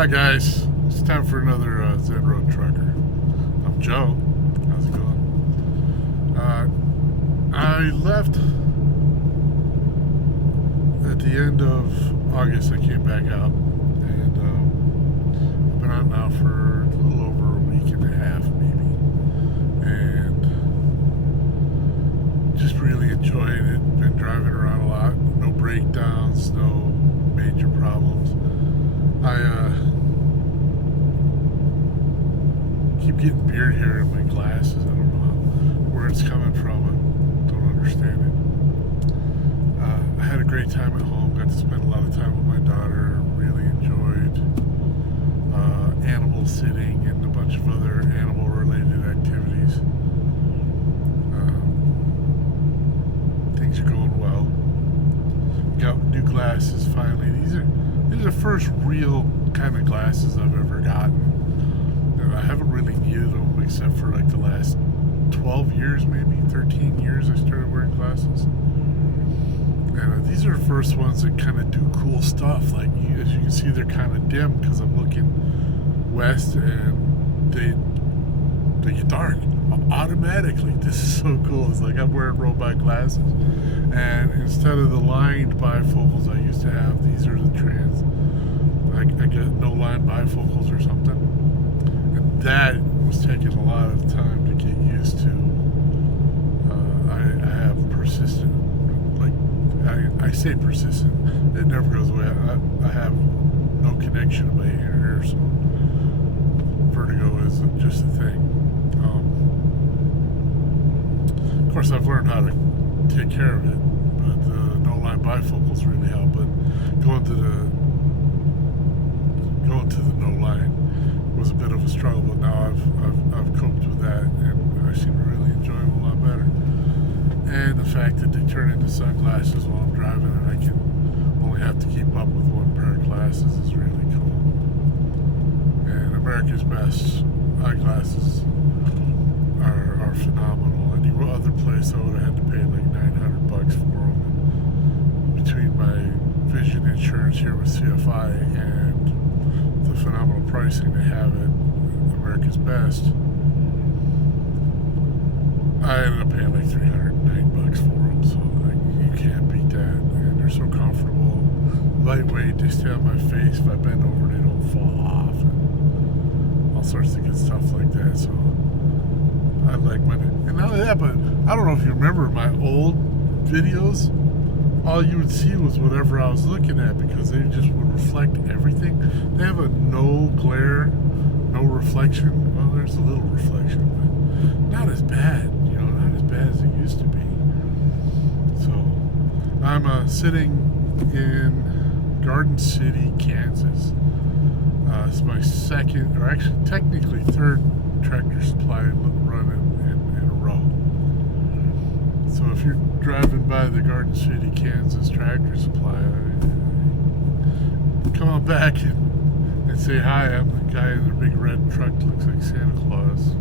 Hi guys, it's time for another Zen Road Trucker. I'm Joe. How's it going? I left at the end of August. I came back out, and I've been out now for a little over a week and a half, maybe, and just really enjoying it. Been driving around a lot. No breakdowns, no major problems. I keep getting beard hair in my glasses. I don't know where it's coming from. I don't understand it. I had a great time at home. Got to spend a lot of time with my daughter. Really enjoyed animal sitting and a bunch of other animal-related activities. Things are going well. Got new glasses finally. These are the first real kind of glasses I've ever gotten. And I haven't really needed them except for like the last 12 years, maybe 13 years I started wearing glasses. And these are the first ones that kind of do cool stuff. Like, as you can see, they're kind of dim because I'm looking west, and they get dark automatically. This is so cool. It's like I'm wearing robot glasses, and instead of the lined bifocals I used to have, these are the trans. I get no line bifocals or something, and that was taking a lot of time to get used to. I have persistent, like I say persistent. It never goes away. I have no connection to my inner ear, so vertigo is just a thing. Of course, I've learned how to take care of it, but the no-line bifocals really help. But going to the no-line was a bit of a struggle, but now I've coped with that, and I seem to really enjoy them a lot better. And the fact that they turn into sunglasses while I'm driving, and I can only have to keep up with one pair of glasses is really cool. And America's Best eyeglasses are phenomenal. Any other place I would have had to pay like $900 for them. Between my vision insurance here with CFI and the phenomenal pricing they have at America's Best, I ended up paying like $309 for them. So like, you can't beat that. And they're so comfortable, lightweight. They stay on my face. If I bend over, they don't fall off, and all sorts of good stuff like that. So I like my, and not only that, but I don't know if you remember my old videos, all you would see was whatever I was looking at, because they just would reflect everything. They have a no glare, no reflection. Well, there's a little reflection, but not as bad, not as bad as it used to be. So I'm sitting in Garden City, Kansas. It's my second, or actually technically third Tractor Supply run in a row. So if you're driving by the Garden City, Kansas Tractor Supply, come on back and say hi. I'm the guy in the big red truck that looks like Santa Claus.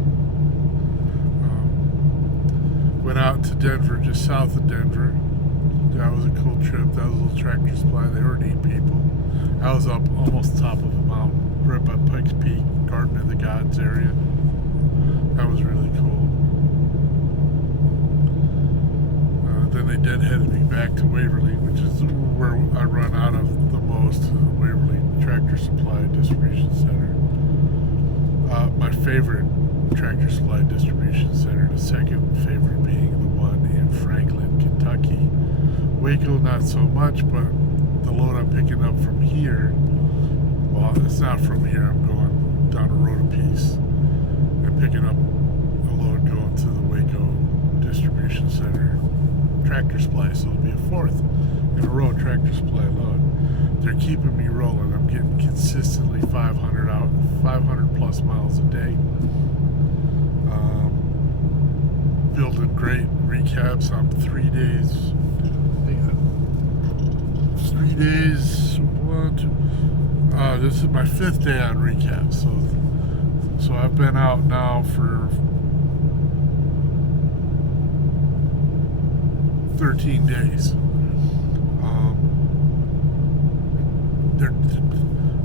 Went out to Denver, just south of Denver. That was a cool trip. That was a little Tractor Supply. They were 8 people. I was up almost the top of a mountain, right by Pikes Peak, Garden of the Gods area. That was really cool. Then they deadheaded me back to Waverly, which is where I run out of the most, the Waverly Tractor Supply Distribution Center. My favorite Tractor Supply Distribution Center, the second favorite being the one in Franklin, Kentucky. Waco, not so much, but the load I'm picking up from here, well, it's not from here, I'm going down a road a piece and picking up a load going to the Waco Distribution Center Tractor Supply, so it'll be a fourth in a row Tractor Supply load. They're keeping me rolling. I'm getting consistently 500 plus miles a day. Building great recaps. I'm 3 days. 3 days. This is my 5th day on recap. So I've been out now for 13 days.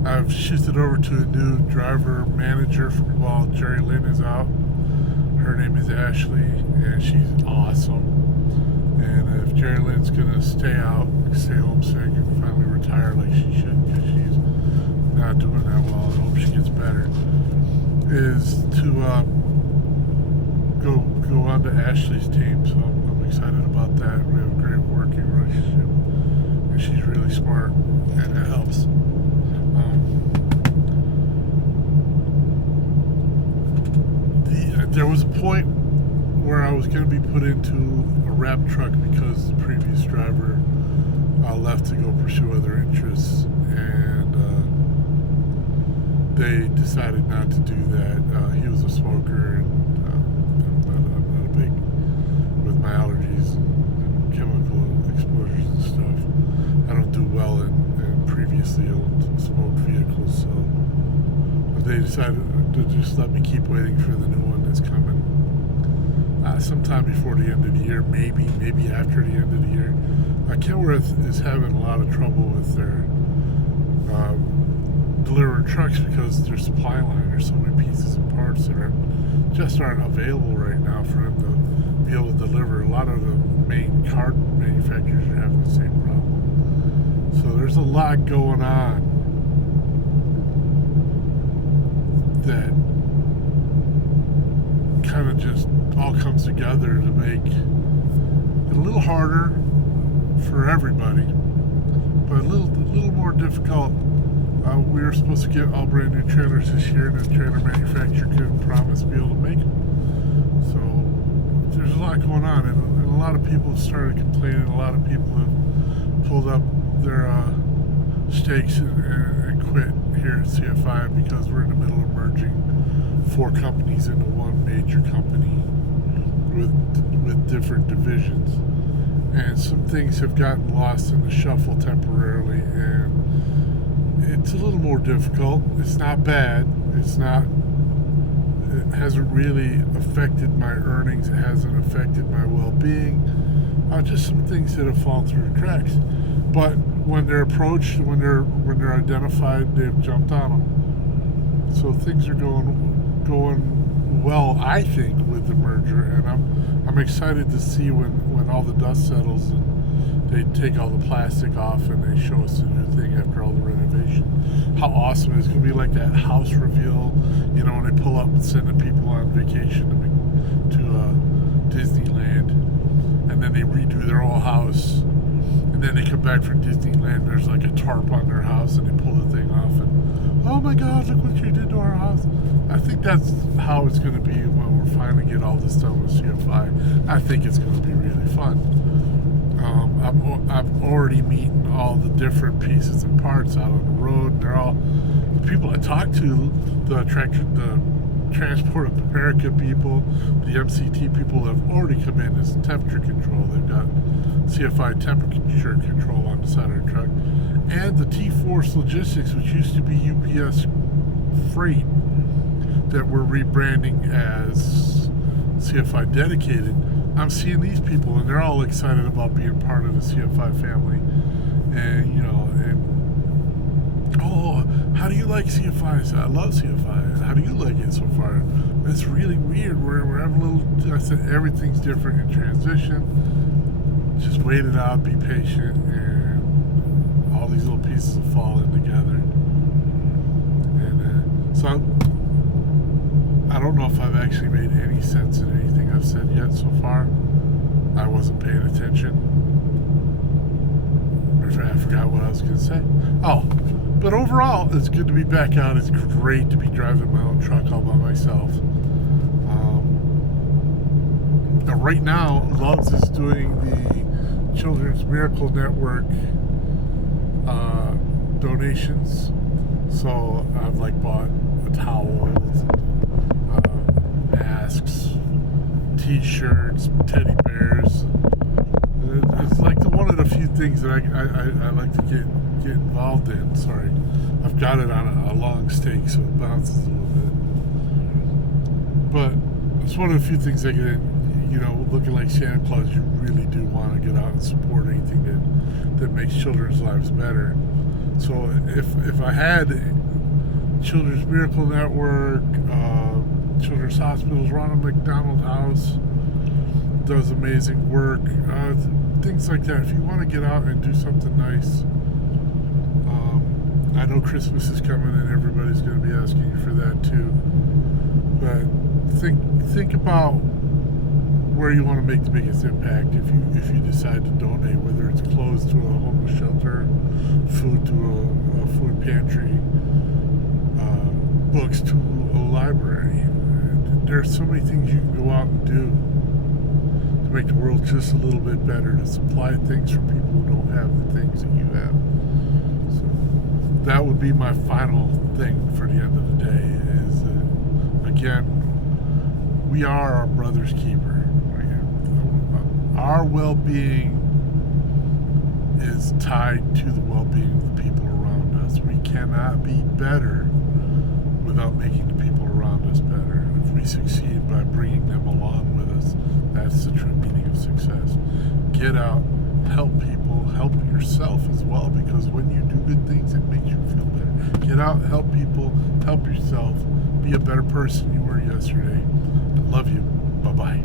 I've shifted over to a new driver manager while Jerry Lynn is out. Her name is Ashley, and she's awesome. And if Jerry Lynn's gonna stay home sick, and finally retire like she should, because she's not doing that well, I hope she gets better, is to go on to Ashley's team. So I'm excited about that. We have a great working relationship, and she's really smart, and it helps. There was a point where I was going to be put into a wrap truck because the previous driver left to go pursue other interests, and they decided not to do that. He was a smoker, and I'm not a big, with my allergies and chemical exposures and stuff, I don't do well in previously owned smoked vehicles, so they decided to just let me keep waiting for the new one that's coming sometime before the end of the year, maybe after the end of the year. Kenworth is having a lot of trouble with their delivering trucks because their supply line, there's so many pieces and parts that aren't available right now for them to be able to deliver. A lot of the main car manufacturers are having the same problem. So there's a lot going on that kind of just all comes together to make it a little harder for everybody, but a little more difficult. We were supposed to get all brand new trailers this year, and the trailer manufacturer couldn't promise to be able to make them. So there's a lot going on, and a lot of people have started complaining. A lot of people have pulled up their stakes and quit here at CFI because we're in the middle of merging 4 companies into one major company with different divisions, and some things have gotten lost in the shuffle temporarily, and it's a little more difficult. It's not bad. It hasn't really affected my earnings. It hasn't affected my well-being. Just some things that have fallen through the cracks. But when they're approached, when they're identified, they've jumped on them. So things are going well, I think, with the merger, and I'm excited to see when all the dust settles and they take all the plastic off and they show us the new thing after all the renovation. How awesome it is. It's going to be like that house reveal, when they pull up and send the people on vacation to Disneyland, and then they redo their whole house, and then they come back from Disneyland and there's like a tarp on their house, and they pull the thing off, and oh my God, look what you did to our house. I think that's how it's going to be when we're finally get all this done with CFI. I think it's going to be really fun. I'm already meeting all the different pieces and parts out on the road. They're all the people I talk to, the Transport of America people, the MCT people have already come in as temperature control. They've got CFI temperature control on the side of their truck. And the T-Force Logistics, which used to be UPS Freight, that we're rebranding as CFI Dedicated. I'm seeing these people, and they're all excited about being part of the CFI family. And, oh, how do you like CFI? I said, I love CFI. How do you like it so far? It's really weird. We're having a little, I said, everything's different in transition. Just wait it out, be patient, and all these little pieces will fall in together. And so I don't know if I've actually made any sense in anything I've said yet so far. I wasn't paying attention. I forgot what I was going to say. Oh, but overall, it's good to be back out. It's great to be driving my own truck all by myself. Right now, Loves is doing the Children's Miracle Network donations. So I've bought towels, masks, T-shirts, teddy bears. It's like one of the few things that I like to get involved in. Sorry, I've got it on a long stake, so it bounces a little bit. But it's one of the few things that get in. Looking like Santa Claus, you really do want to get out and support anything that makes children's lives better. So if I had Children's Miracle Network, Children's Hospitals. Ronald McDonald House does amazing work. Things like that. If you want to get out and do something nice, I know Christmas is coming and everybody's going to be asking you for that too. But think about where you want to make the biggest impact. If you decide to donate, whether it's clothes to a homeless shelter, food to a food pantry, books to a library. There's so many things you can go out and do to make the world just a little bit better, to supply things for people who don't have the things that you have. So that would be my final thing for the end of the day is that, again, we are our brother's keeper. Our well-being is tied to the well-being of the people around us. We cannot be better without making the people around us better. If we succeed by bringing them along with us, that's the true meaning of success. Get out, help people, help yourself as well, because when you do good things, it makes you feel better. Get out, help people, help yourself, be a better person you were yesterday. I love you. Bye-bye.